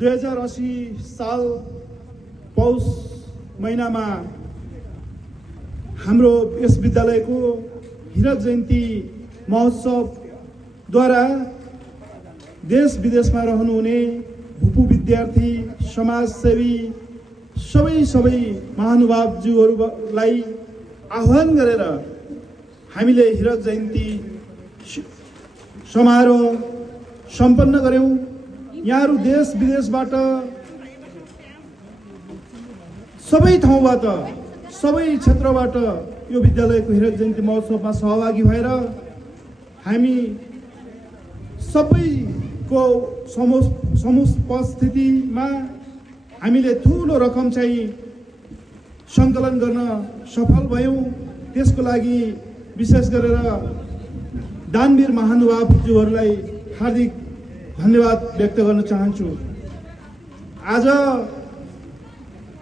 2080 साल पौष महिनामा हाम्रो यस विद्यालयको हीरक जयन्ती महोत्सवद्वारा देश विदेशमा रहनुहुने भूपू विद्यार्थी समाजसेवी सबै महानुभावज्यूहरूलाई आह्वान गरेर हामीले हीरक जयन्ती समारोह सम्पन्न गर्यौं। यहाँहरू देश विदेशबाट सबै ठाउँबाट सबै क्षेत्रबाट यो विद्यालयको हीरक जयन्ती महोत्सवमा सहभागी भएर हामी सबैको समुपस्थितिमा हामीले ठुलो रकम चाहिँ सङ्कलन गर्न सफल भयौं। त्यसको लागि विशेष गरेर दानवीर महानुभावज्यूहरूलाई हार्दिक धन्यवाद व्यक्त गर्न चाहन्छु। आज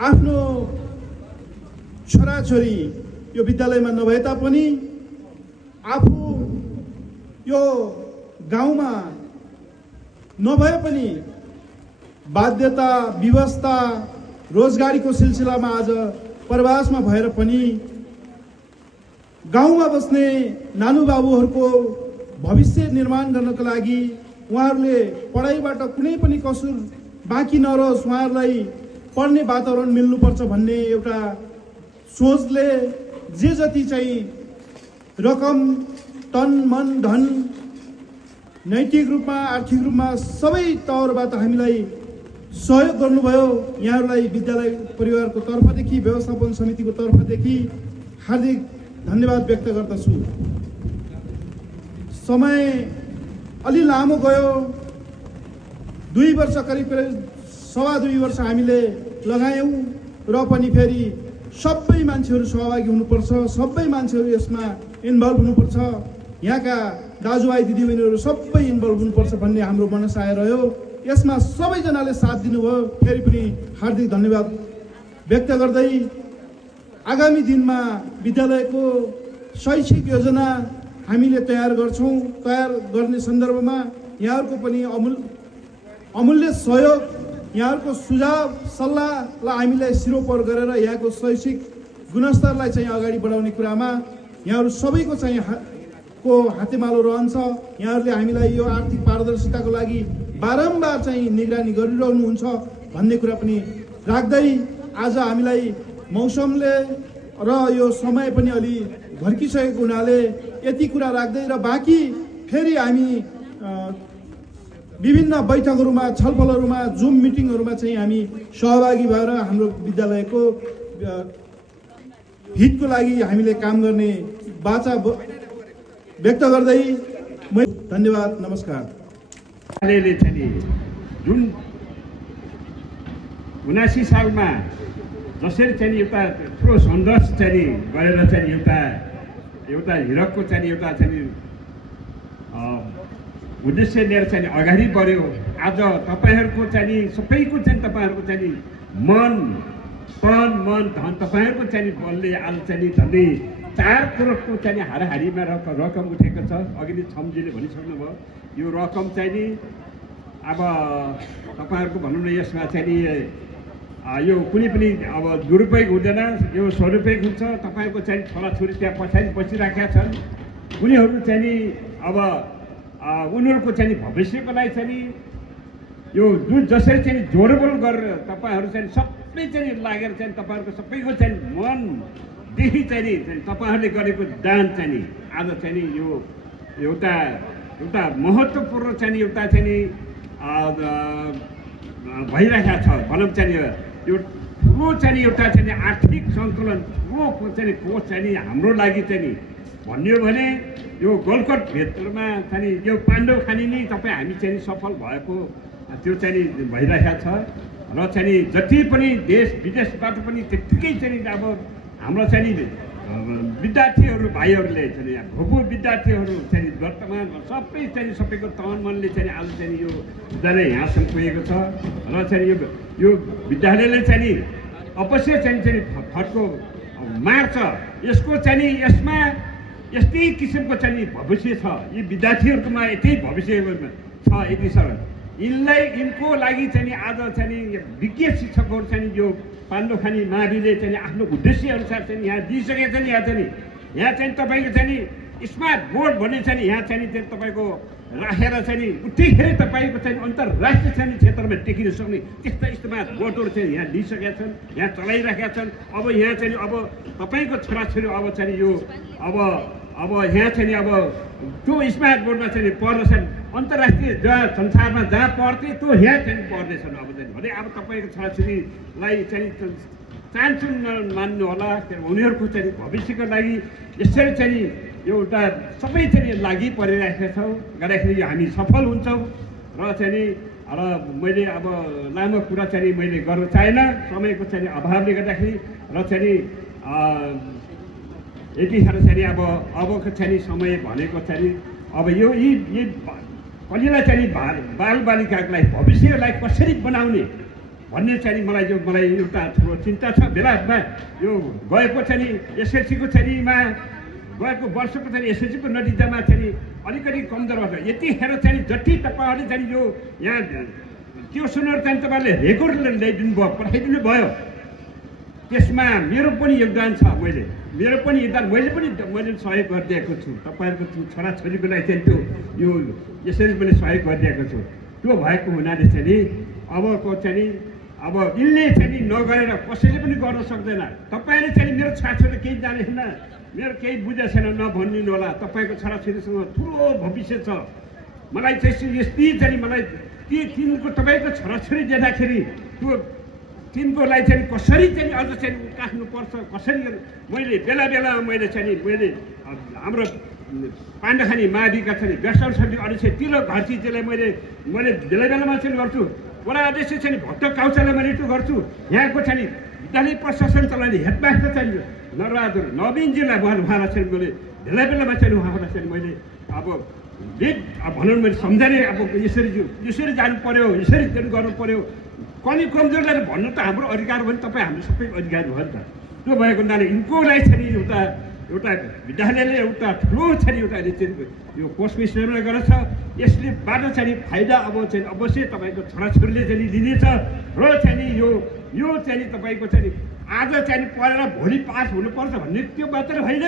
आफ्नो छोराछोरी यो विद्यालयमा नभए तापनि आफू यो गाउँमा नभए पनि बाध्यता व्यवस्था रोजगारीको सिलसिलामा आज प्रवासमा भएर पनि गाउँमा बस्ने नानुबाबुहरूको भविष्य निर्माण गर्नको लागि उहाँहरूले पढाइबाट कुनै पनि कसुर बाँकी नरहोस्, उहाँहरूलाई पढ्ने वातावरण मिल्नुपर्छ भन्ने एउटा सोचले जे जति चाहिँ रकम तन मन धन नैतिक रूपमा आर्थिक रूपमा सबै तौरबाट हामीलाई सहयोग गर्नुभयो। यहाँहरूलाई विद्यालय परिवारको तर्फदेखि व्यवस्थापन समितिको तर्फदेखि हार्दिक धन्यवाद व्यक्त गर्दछु। समय अलि लामो गयो, 2 वर्ष करिब 2.5 वर्ष हामीले लगायौं र पनि फेरि सबै मान्छेहरू सहभागी हुनुपर्छ, सबै मान्छेहरू यसमा इन्भल्भ हुनुपर्छ, यहाँका दाजुभाइ दिदीबहिनीहरू सबै इन्भल्भ हुनुपर्छ भन्ने हाम्रो मनसाय रह्यो। यसमा सबैजनाले साथ दिनुभयो। फेरि पनि हार्दिक धन्यवाद व्यक्त गर्दै आगामी दिनमा विद्यालयको शैक्षिक योजना हामीले तयार गर्ने सन्दर्भमा यहाँहरूको पनि अमूल्य सहयोग, यहाँहरूको सुझाव सल्लाहलाई हामीले सिरोपर गरेर यहाँको शैक्षिक गुणस्तरलाई चाहिँ अगाडि बढाउने कुरामा यहाँहरू सबैको चाहिँ को हातेमालो रहन्छ। यहाँहरूले हामीलाई यो आर्थिक पारदर्शिताको लागि बारम्बार चाहिँ निगरानी गरिरहनुहुन्छ भन्ने कुरा पनि राख्दै आज हामीलाई मौसमले र यो समय पनि अलि घर्किसकेको हुनाले यति कुरा राख्दै र बाँकी फेरि हामी विभिन्न बैठकहरूमा छलफलहरूमा जुम मिटिङहरूमा चाहिँ हामी सहभागी भएर हाम्रो विद्यालयको हितको लागि हामीले काम गर्ने बाचा व्यक्त गर्दै धन्यवाद, नमस्कार। जुन 79 सालमा जसरी चाहिँ एउटा ठुलो सङ्घर्ष चाहिँ गरेर चाहिँ एउटा हिरकको चाहिँ एउटा चाहिँ उद्देश्य लिएर चाहिँ अगाडि बढ्यो। आज तपाईँहरूको चाहिँ सबैको चाहिँ तपाईँहरूको चाहिँ मन तन मन धन तपाईँहरूको चाहिँ बलले आज चाहिँ झन्डै 4 करोडको चाहिँ हाराहारीमा रकम उठेको छ। अघि नै छम्जीले भनिसक्नुभयो यो रकम चाहिँ नि अब तपाईँहरूको भनौँ न यसमा चाहिँ यो कुनै पनि अब दुरुपयोग हुँदैन, यो सदुपयोग हुन्छ। तपाईँहरूको चाहिँ छोराछोरी त्यहाँ पछाडि बसिराखेका छन्, उनीहरू चाहिँ नि अब उनीहरूको चाहिँ भविष्यको लागि चाहिँ यो जुन जसरी चाहिँ जोडबोल गरेर तपाईँहरू चाहिँ सबै चाहिँ लागेर चाहिँ तपाईँहरूको सबैको चाहिँ मनदेखि चाहिँ तपाईँहरूले गरेको दान चाहिँ आज चाहिँ यो एउटा महत्त्वपूर्ण चाहिँ एउटा चाहिँ भइरहेको छ भनौँ चाहिँ यो ठुलो चाहिँ एउटा चाहिँ आर्थिक सङ्कलन ठुलो चाहिँ कोष चाहिँ हाम्रो लागि चाहिँ भन्यो भने यो गलकोट भित्रमा चाहिँ यो पाण्डव खानी नै तपाईँ हामी चाहिँ सफल भएको त्यो चाहिँ भइरहेको छ। र चाहिँ जति पनि देश विदेशबाट पनि त्यत्तिकै चाहिँ अब हाम्रो चाहिँ विद्यार्थीहरू भाइहरूले चाहिँ भूपू विद्यार्थीहरू चाहिँ वर्तमान सबै चाहिँ सबैको तन मनले चाहिँ आज चाहिँ यो विद्यालय यहाँसम्म पुगेको छ। र चाहिँ यो विद्यालयले चाहिँ अवश्य चाहिँ फड्को मार्छ। यसको चाहिँ यसमा यस्तै किसिमको चाहिँ भविष्य छ, यी विद्यार्थीहरूकोमा यतै भविष्य छ। यति सर यिनको लागि चाहिँ आज चाहिँ विज्ञ शिक्षकहरू चाहिँ यो पाण्डुखानी माविले चाहिँ आफ्नो उद्देश्य अनुसार चाहिँ यहाँ दिइसकेको छ नि। यहाँ चाहिँ तपाईँको चाहिँ स्मार्ट बोर्ड भन्ने चाहिँ यहाँ चाहिँ तपाईँको राखेर चाहिँ उतिखेर तपाईँको चाहिँ अन्तर्राष्ट्रिय चाहिँ क्षेत्रमा टेकिन सक्ने त्यस्ता स्मार्ट बोर्डहरू चाहिँ यहाँ दिइसकेका छन्, यहाँ चलाइरहेका छन्। अब यहाँ चाहिँ अब तपाईँको छोराछोरी अब चाहिँ यो अब यहाँ चाहिँ अब त्यो स्मार्ट बोर्डमा चाहिँ पढ्दछन्, अन्तर्राष्ट्रिय जहाँ संसारमा जहाँ पढ्थे त्यो यहाँ चाहिँ पढ्दैछन्। अब चाहिँ भने अब तपाईँको छोराछोरीलाई चाहिँ चान्सुन मान्नु होला, उनीहरूको चाहिँ भविष्यको लागि यसरी चाहिँ एउटा सबै चाहिँ लागि परिरहेका छौँ, गर्दाखेरि हामी सफल हुन्छौँ। र चाहिँ र मैले अब लामो कुरा चाहिँ मैले गर्न चाहेन समयको चाहिँ अभावले गर्दाखेरि। र चाहिँ यतिखेर चाहिँ अबको चाहिँ समय भनेको चाहिँ अब यो यी कलिलाई चाहिँ बालबालिकालाई भविष्यलाई कसरी बनाउने भन्ने चाहिँ मलाई एउटा ठुलो चिन्ता छ। बेलामा यो गएको चाहिँ एसएलसीको चाहिँमा गएको वर्षको चाहिँ एसएलसीको नतिजामा चाहिँ अलिकति कमजोर भएको यतिखेर चाहिँ जति तपाईँहरूले चाहिँ यो यहाँ त्यो सुनेर चाहिँ तपाईँहरूले रेकर्ड ल्याइदिनु भयो, पठाइदिनु भयो, त्यसमा मेरो पनि योगदान छ। मेरो पनि योगदान मैले सहयोग गरिदिएको छु। तपाईँहरूको छोराछोरीको लागि चाहिँ त्यो यो यसरी पनि सहयोग गरिदिएको छु। त्यो भएको हुनाले चाहिँ अबको चाहिँ अब यसले चाहिँ नगरेर कसैले पनि गर्न सक्दैन। तपाईँले चाहिँ मेरो छोराछोरी केही जानेछैन, मेरो केही बुझेको छैन नभनिदिनु होला। तपाईँको छोराछोरीसँग ठुलो भविष्य छ। मलाई चाहिँ यस्तै चाहिँ मलाई तिनको तपाईँको छोराछोरी देख्दाखेरि त्यो तिनको लागि चाहिँ कसरी चाहिँ अझ चाहिँ उकास्नुपर्छ, कसरी मैले बेलामा मैले हाम्रो पाण्डुखानी माविका चाहिँ व्यसन समिति अध्यक्ष तिलो घरचीजीलाई मैले बेलामा चाहिँ गर्छु। वडा अध्यक्ष चाहिँ भट्ट काउचालाई मैले त्यो गर्छु। यहाँको चाहिँ विद्यालय प्रशासन चलाउने हेडमास्टर चाहिँ नरबहादुर नवीनजीलाई उहाँलाई चाहिँ मैले बेलामा चाहिँ उहाँलाई चाहिँ मैले अब भनौँ मैले सम्झाने अब यसरी जानु पर्यो, यसरी गर्नु पर्यो। कमी कमजोरलाई भन्नु त हाम्रो अधिकार हो नि, तपाईँ हाम्रो सबै अधिकार भयो नि त। त्यो भएको हुनाले यिनको लागि चाहिँ एउटा विद्यालयले एउटा ठुलो चाहिँ एउटा यो कोर्सको स्टेटमेन्ट गरेको छ। यसले बाटो चाहिँ फाइदा अब चाहिँ अवश्य तपाईँको छोराछोरीले चाहिँ लिनेछ। र चाहिँ यो चाहिँ तपाईँको चाहिँ आज चाहिँ पढेर भोलि पास हुनुपर्छ भन्ने त्यो मात्र होइन।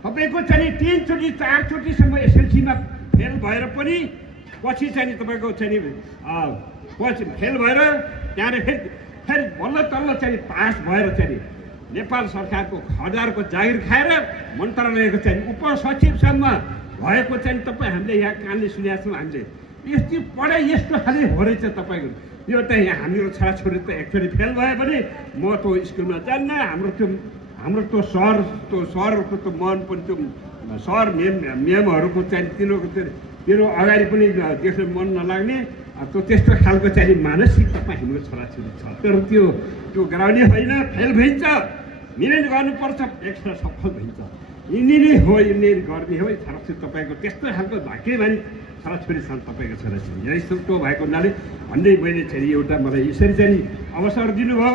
तपाईँको चाहिँ 3 चोटि 4 चोटिसम्म एसएलसीमा फेल भएर पनि पछि चाहिँ तपाईँको चाहिँ पछि फेल भएर त्यहाँदेखि फेरि बल्ल तल्ल चाहिँ पास भएर चाहिँ नेपाल सरकारको खजारको जागिर खाएर मन्त्रालयको चाहिँ उपसचिवसम्म भएको चाहिँ तपाईँ हामीले यहाँ कानले सुनेका छौँ। हामीले यस्तो पढाइ यस्तो खालि हो रहेछ तपाईँको। यो त यहाँ हाम्रो छोराछोरी त एकचोटि फेल भयो भने म त स्कुलमा जान्न, हाम्रो त्यो सरको त मन पनि त्यो सर म्यामहरूको चाहिँ तिनीहरू अगाडि पनि देख्न मन नलाग्ने त्यस्तो खालको चाहिँ मानसिक तपाईँ हाम्रो छोराछोरी छ। तर त्यो गराउने होइन, फेल भइन्छ, मिहिनेत गर्नुपर्छ, एकछिन सफल भइन्छ। यिनीले हो यिनीहरू गर्ने हो छोराछोरी तपाईँको त्यस्तो खालको भाग्यमानी छोराछोरी छन् तपाईँको छोराछोरी। यस्तो त्यो भएको हुनाले भन्दै मैले चाहिँ एउटा मलाई यसरी चाहिँ अवसर दिनुभयो,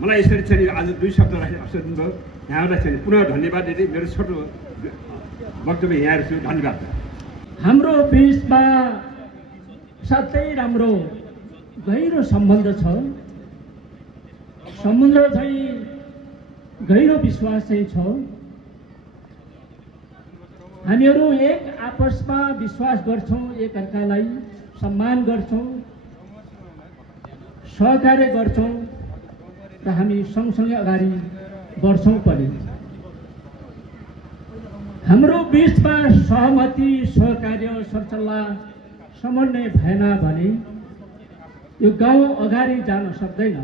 मलाई यसरी चाहिँ आज 2 शब्द राख्ने अवसर दिनुभयो। यहाँलाई चाहिँ पुनः धन्यवाद दिँदै मेरो छोटो वक्तव्य यहाँ छु। धन्यवाद। हाम्रो बिचमा साथै राम्रो गहिरो सम्बन्ध छ। सम्बन्ध चाहिँ गहिरो विश्वास चाहिँ छ। हामीहरू एक आपसमा विश्वास गर्छौँ, एक अर्कालाई सम्मान गर्छौँ, सहकार्य गर्छौँ र हामी सँगसँगै अगाडि बढ्छौँ पनि। हाम्रो बिचमा सहमति, सहकार्य, सरसल्लाह, समन्वय भएन भने यो गाउँ अगाडि जान सक्दैन,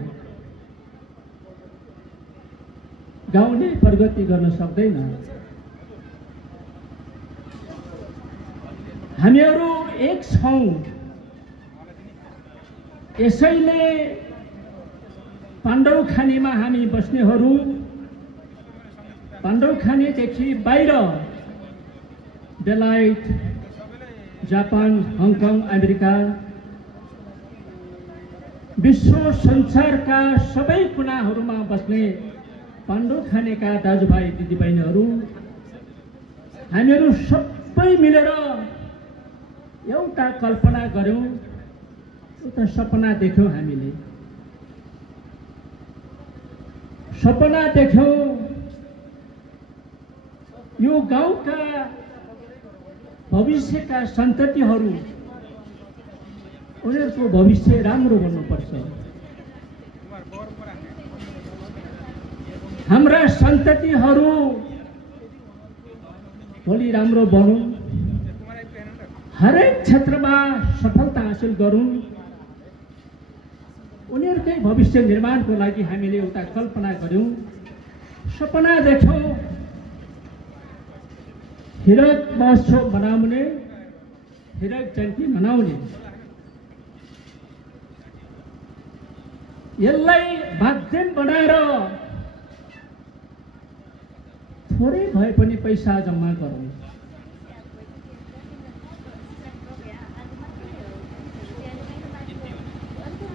गाउँले प्रगति गर्न सक्दैन। हामीहरू एक छौँ, यसैले पाण्डुखानीमा हामी बस्नेहरू पाण्डुखानीदेखि बाहिर बेलायत, जापान, हङकङ, अमेरिका, विश्व संसारका सबै कुनाहरूमा बस्ने पाण्डुखानीका दाजुभाइ दिदीबहिनीहरू हामीहरू सबै मिलेर एउटा कल्पना गऱ्यौँ एउटा सपना देख्यौँ हामीले, सपना देख्यौँ यो गाउँका भविष्यका सन्ततिहरू, उनीहरूको भविष्य राम्रो बन्नुपर्छ। हाम्रा सन्ततिहरू भोलि राम्रो बनुन्, हरेक क्षेत्रमा सफलता हासिल गरून्, उनीहरूकै भविष्य निर्माणको लागि हामीले एउटा कल्पना गर्यौँ, सपना देख्यौँ। हिरक महोत्सव मनाउने, हिरक जयन्ती मनाउने, यसलाई माध्यम बनाएर थोरै भए पनि पैसा जम्मा गरौँ।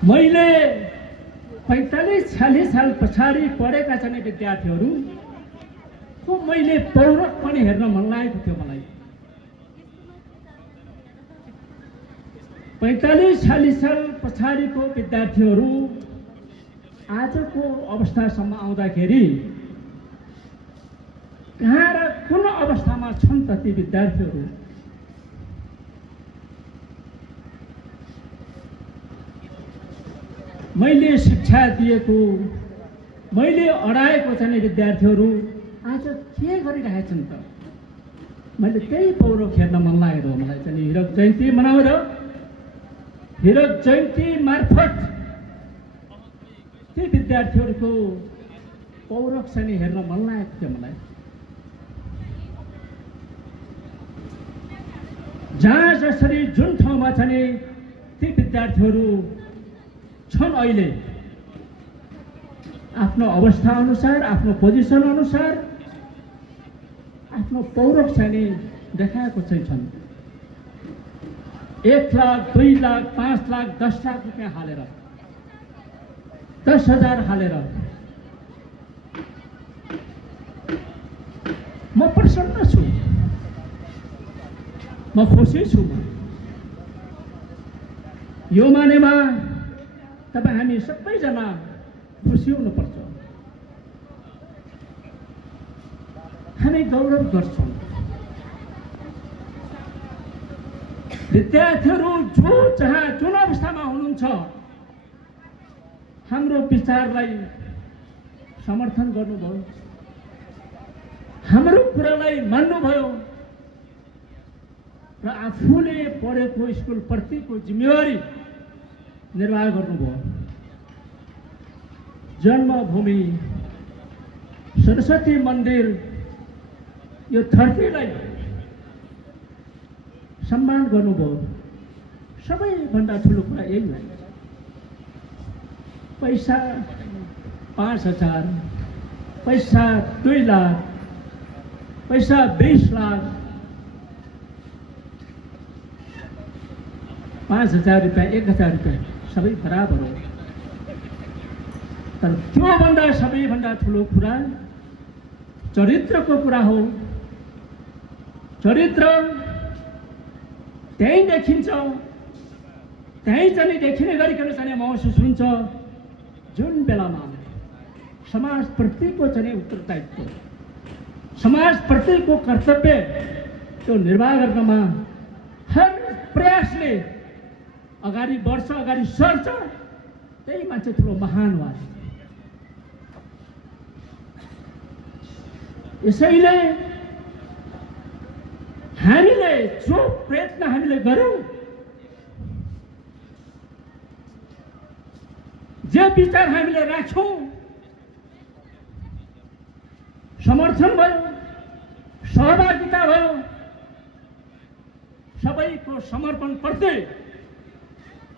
मैले 45-46 साल पछाडि पढेका छन् विद्यार्थीहरू को मैले पौरख पनि हेर्न मन लागेको थियो। मलाई 45-46 साल पछाडिको विद्यार्थीहरू आजको अवस्थासम्म आउँदाखेरि कहाँ र कुन अवस्थामा छन् त ती विद्यार्थीहरू? मैले शिक्षा दिएको, मैले अडाएको चाहिँ विद्यार्थीहरू आज के गरिरहेछन् त? मैले त्यही पौरख हेर्न मन लागेर हो मलाई चाहिँ हिरक जयन्ती मनाएर, हिरक जयन्ती मार्फत ती विद्यार्थीहरूको पौरख चाहिँ हेर्न मन लागेको थियो मलाई। जहाँ जसरी जुन ठाउँमा चाहिँ ती विद्यार्थीहरू छन् अहिले आफ्नो अवस्था अनुसार, आफ्नो पोजिसन अनुसार आफ्नो पौरख चाहिँ देखाएको चाहिँ छन्। 1 लाख, 2 लाख, 5 लाख, 10 लाख रुपियाँ हालेर, 10,000 हालेर म प्रसन्न छु, म खुसी छु। यो मानेमा तपाईँ हामी सबैजना खुसी हुनुपर्छ। हामी गौरव गर्छौँ। विद्यार्थीहरू जो जहाँ जुन अवस्थामा हुनुहुन्छ, हाम्रो विचारलाई समर्थन गर्नुभयो, हाम्रो कुरालाई मान्नुभयो र आफूले पढेको स्कुलप्रतिको जिम्मेवारी निर्वाह गर्नुभयो। जन्मभूमि सरस्वती मन्दिर यो धरतीलाई सम्मान गर्नुभयो। सबैभन्दा ठुलो कुरा यही हो। पैसा 5,000, पैसा 2 लाख, पैसा 20 लाख, 5,000 रुपियाँ, 1,000 रुपियाँ सबै बराबर हो। तर त्योभन्दा सबैभन्दा ठुलो कुरा चरित्रको कुरा हो। चरित्र त्यहीँ देखिन्छ, त्यहीँ चाहिँ देखिने गरिकन चाहिँ महसुस हुन्छ जुन बेलामा समाजप्रतिको चाहिँ उत्तरदायित्व, समाजप्रतिको कर्तव्य त्यो निर्वाह गर्नमा हर प्रयासले अगाडि बढ्छ, अगाडि सर्छ, त्यही मान्छे ठुलो महान हो। यसैले हामीले जो प्रयत्न हामीले गऱ्यौँ, जे विचार हामीले राख्यौँ, समर्थन भयो, सहभागिता भयो, सबैको समर्पण प्रति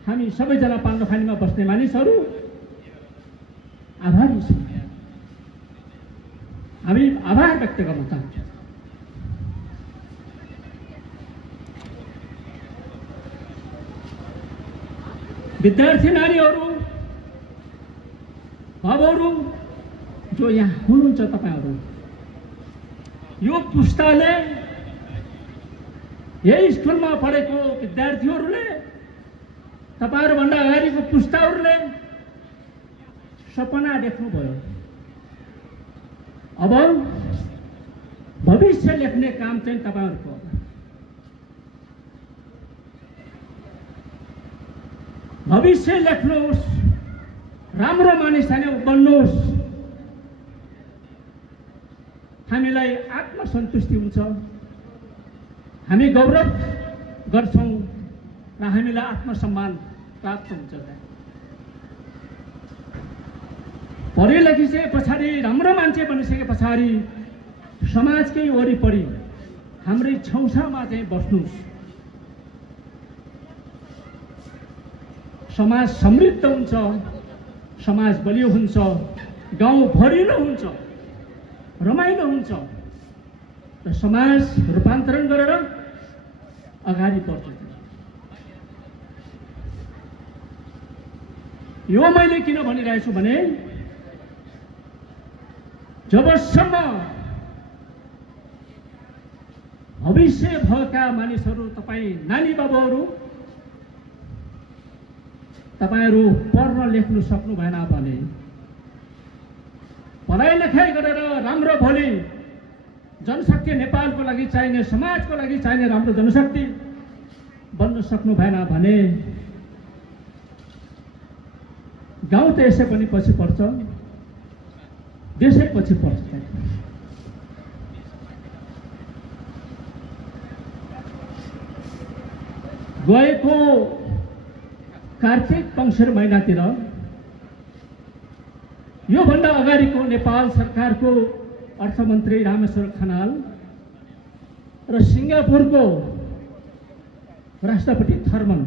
हामी सबैजना पाण्डुखानीमा बस्ने मानिसहरू आभारी छौँ। हामी आभार व्यक्त गर्न चाहन्छौँ। विद्यार्थी नानीहरू, बाबुहरू जो यहाँ हुनुहुन्छ, तपाईँहरू यो पुस्ताले, यही स्कुलमा पढेको विद्यार्थीहरूले तपाईँहरूभन्दा अगाडिको पुस्ताहरूले सपना देख्नुभयो। अब भविष्य लेख्ने काम चाहिँ तपाईँहरूको हो। भविष्य लेख्नुहोस्, राम्रो मानिस बन्नुहोस्। हामीलाई आत्मसन्तुष्टि हुन्छ, हामी गौरव गर्छौँ र हामीलाई आत्मसम्मान प्राप्त हुन्छ। पढे लेखिसके पछाडि, राम्रो मान्छे बनिसके पछाडि समाजकै वरिपरि हाम्रै छेउछाउमा चाहिँ बस्नुहोस्। समाज समृद्ध हुन्छ, समाज बलियो हुन्छ, गाउँ भरिलो हुन्छ, रमाइलो हुन्छ र समाज रूपान्तरण गरेर अगाडि बढ्छ। यो मैले किन भनिरहेको छु भने जबसम्म भविष्य भएका मानिसहरू, तपाईँ नानी बाबुहरू, तपाईँहरू पढ्न लेख्नु सक्नु भएन भने, पढाइ लेखाइ गरेर राम्रो भोलि जनशक्ति नेपालको लागि चाहिने, समाजको लागि चाहिने राम्रो जनशक्ति बन्न सक्नु भएन भने गाउँ त यसै पनि पछि पर्छ, देशै पछि पर्छ। गएको कार्तिक मङ्सिर महिनातिर योभन्दा अगाडिको नेपाल सरकारको अर्थमन्त्री रामेश्वर खनाल र सिङ्गापुरको राष्ट्रपति थर्मन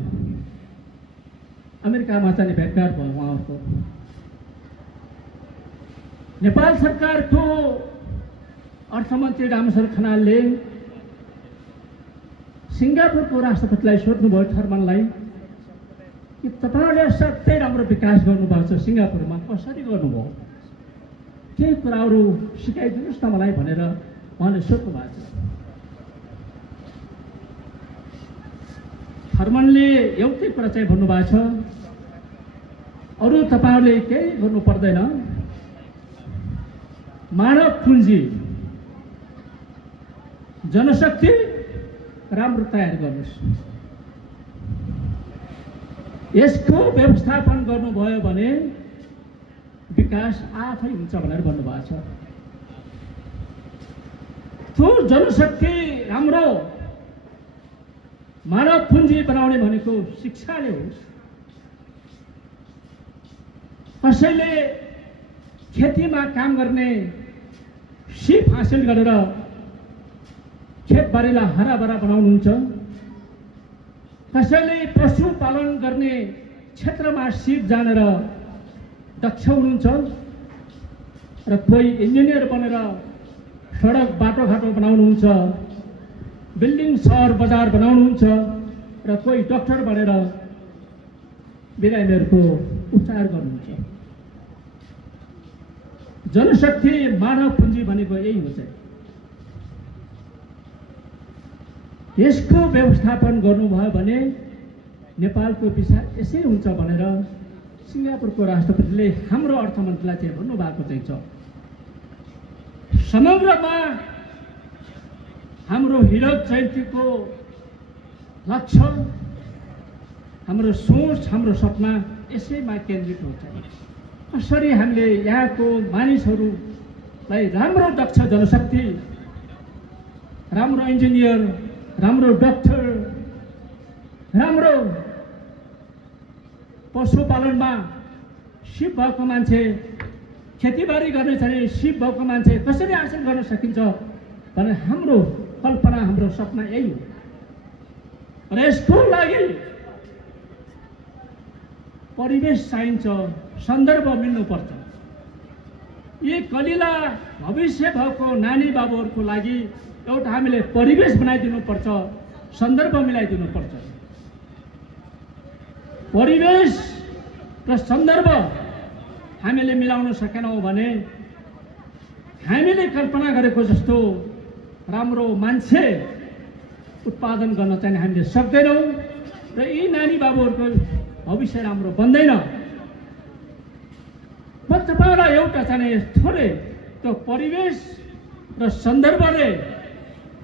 अमेरिकामा चाहिँ भेटघाट भयो उहाँहरूको। नेपाल सरकारको अर्थमन्त्री रामेश्वर खनालले सिङ्गापुरको राष्ट्रपतिलाई सोध्नुभयो, थर्मनलाई, कि तपाईँहरूले सबै राम्रो विकास गर्नुभएको छ सिङ्गापुरमा, कसरी गर्नुभयो, केही कुराहरू सिकाइदिनुहोस् न मलाई भनेर उहाँले सोध्नु भएको छ। थर्मनले एउटै कुरा चाहिँ भन्नुभएको छ, अरू तपाईँहरूले केही गर्नु पर्दैन, मानव पुँजी, जनशक्ति राम्रो तयार गर्नुहोस्, यसको व्यवस्थापन गर्नुभयो भने विकास आफै हुन्छ भनेर भन्नुभएको छ। त्यो जनशक्ति राम्रो मानव पुँजी बनाउने भनेको शिक्षाले हो। कसैले खेतीमा काम गर्ने सिप हासिल गरेर खेतबारीलाई हराभरा बनाउनुहुन्छ, कसैले पशुपालन गर्ने क्षेत्रमा सिप जानेर दक्ष हुनुहुन्छ र कोही इन्जिनियर बनेर सडक बाटोघाटो बनाउनुहुन्छ, बिल्डिङ सहर बजार बनाउनुहुन्छ र कोही डाक्टर बनेर बिरामीहरूको उपचार गर्नुहुन्छ। जनशक्ति मानव पुँजी भनेको यही हो चाहिँ। यसको व्यवस्थापन गर्नुभयो भने नेपालको विकास यसै हुन्छ भनेर सिङ्गापुरको राष्ट्रपतिले हाम्रो अर्थमन्त्रीलाई चाहिँ भन्नुभएको चाहिँ छ। समग्रमा हाम्रो हीरक जयन्तीको लक्ष्य, हाम्रो सोच, हाम्रो सपना यसैमा केन्द्रित हुन्छ। कसरी हामीले यहाँको मानिसहरूलाई राम्रो दक्ष जनशक्ति, राम्रो इन्जिनियर, राम्रो डाक्टर, राम्रो पशुपालनमा सिप भएको मान्छे, खेतीबारी गर्ने छ भने सिप भएको मान्छे कसरी हासिल गर्न सकिन्छ भने हाम्रो कल्पना, हाम्रो सपना यही हो। र यसको लागि परिवेश चाहिन्छ, सन्दर्भ मिल्नुपर्छ। यी कलिला भविष्य भएको नानी बाबुहरूको लागि एउटा हामीले परिवेश बनाइदिनुपर्छ, सन्दर्भ मिलाइदिनुपर्छ। परिवेश र सन्दर्भ हामीले मिलाउन सकेनौँ भने हामीले कल्पना गरेको जस्तो राम्रो मान्छे उत्पादन गर्न चाहिँ हामीले सक्दैनौँ र यी नानी बाबुहरूको भविष्य राम्रो बन्दैन। म तपाईँलाई एउटा चाहिँ थोरै त्यो परिवेश र सन्दर्भले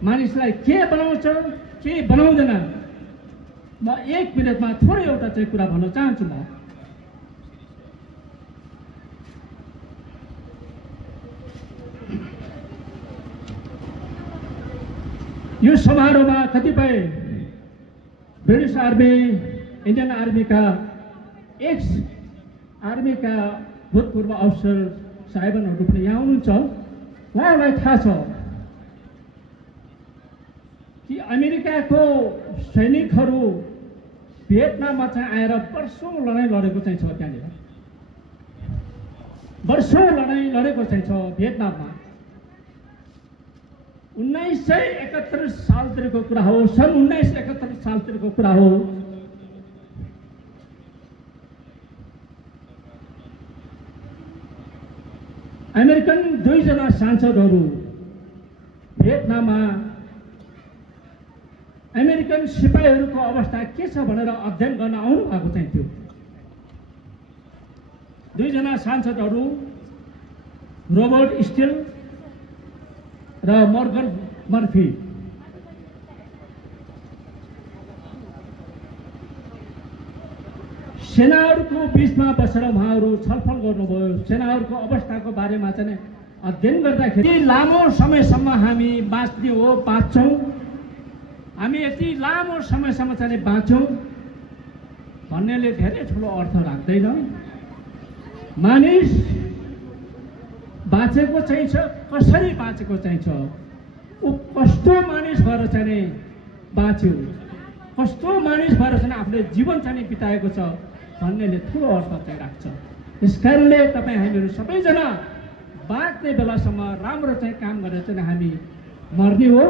मानिसलाई के बनाउँछ के बनाउँदैन, म 1 मिनटमा थोरै एउटा चाहिँ कुरा भन्न चाहन्छु। म यो समारोहमा कतिपय ब्रिटिस आर्मी, इन्डियन आर्मीका एक्स आर्मीका भूतपूर्व अफसर साहेबनहरू पनि यहाँ हुनुहुन्छ। उहाँहरूलाई थाहा छ कि अमेरिकाको सैनिकहरू भियतनाममा चाहिँ आएर वर्षौँ लडाइँ लडेको चाहिँ छ। त्यहाँनिर वर्षौँ लडाइँ लडेको चाहिँ छ भियतनाममा। 1971 सालतिरको कुरा हो, सन् 1971 सालतिरको कुरा हो। अमेरिकन 2 जना सांसदहरू भियतनाममा अमेरिकन सिपाहीहरूको अवस्था के छ भनेर अध्ययन गर्न आउनु भएको चाहिँ थियो। 2 जना सांसदहरू रोबर्ट स्टिल र मर्गन मर्फी। सेनाहरूको बिचमा बसेर उहाँहरू छलफल गर्नुभयो। सेनाहरूको अवस्थाको बारेमा चाहिँ अध्ययन गर्दाखेरि लामो समयसम्म हामी बाँच्ने हो, बाँच्छौँ, हामी यति लामो समयसम्म चाहिँ बाँच्छौँ भन्नेले धेरै ठुलो अर्थ राख्दैन। मानिस बाँचेको चाहिँ छ, कसरी बाँचेको चाहिँ छ, ऊ कस्तो मानिस भएर चाहिँ बाँच्यो, कस्तो मानिस भएर चाहिँ आफूले जीवन चाहिँ बिताएको छ भन्नेले ठुलो अर्थ चाहिँ राख्छ। त्यस कारणले तपाईँ हामीहरू सबैजना बाँच्ने बेलासम्म राम्रो चाहिँ काम गरेर चाहिँ हामी मर्ने हो।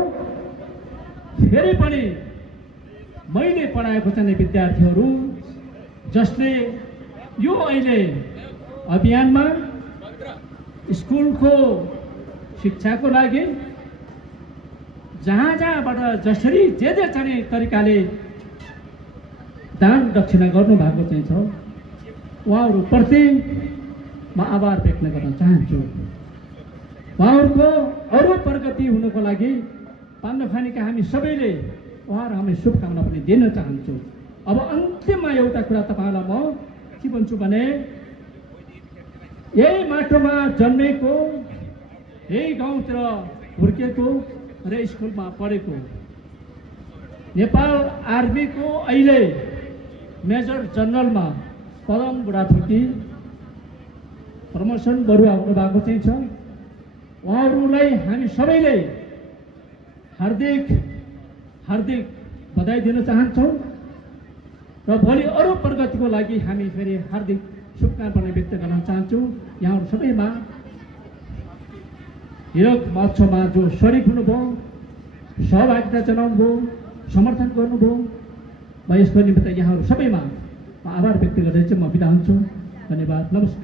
फेरि पनि मैले पढाएको चाहिँ विद्यार्थीहरू जसले यो अहिले अभियानमा स्कुलको शिक्षाको लागि जहाँ जहाँबाट जसरी जे चाहिँ तरिकाले दान दक्षिणा गर्नुभएको चाहिँ छ, उहाँहरूप्रति म आभार व्यक्त गर्न चाहन्छु। उहाँहरूको अरू प्रगति हुनुको लागि पाण्डुखानीका हामी सबैले उहाँहरू हामी शुभकामना पनि दिन चाहन्छु। अब अन्तिममा एउटा कुरा तपाईँलाई म के भन्छु भने यही माटोमा जन्मेको, यही गाउँतिर हुर्केको र स्कुलमा पढेको नेपाल आर्मीको अहिले मेजर जनरलमा पदम बुढाथोकी प्रमोसन बरुवा हुनुभएको चाहिँ छ। उहाँहरूलाई हामी सबैले हार्दिक हार्दिक बधाई दिन चाहन्छौँ र भोलि अरू प्रगतिको लागि हामी फेरि हार्दिक शुभकामना व्यक्त गर्न चाहन्छु। यहाँहरू सबैमा हिरक महोत्सवमा जो सरिक हुनुभयो, सहभागिता जनाउनुभयो, समर्थन गर्नुभयो, म यसको निमित्त यहाँहरू सबैमा आभार व्यक्त गर्दै चाहिँ म बिदा हुन्छु। धन्यवाद, नमस्कार।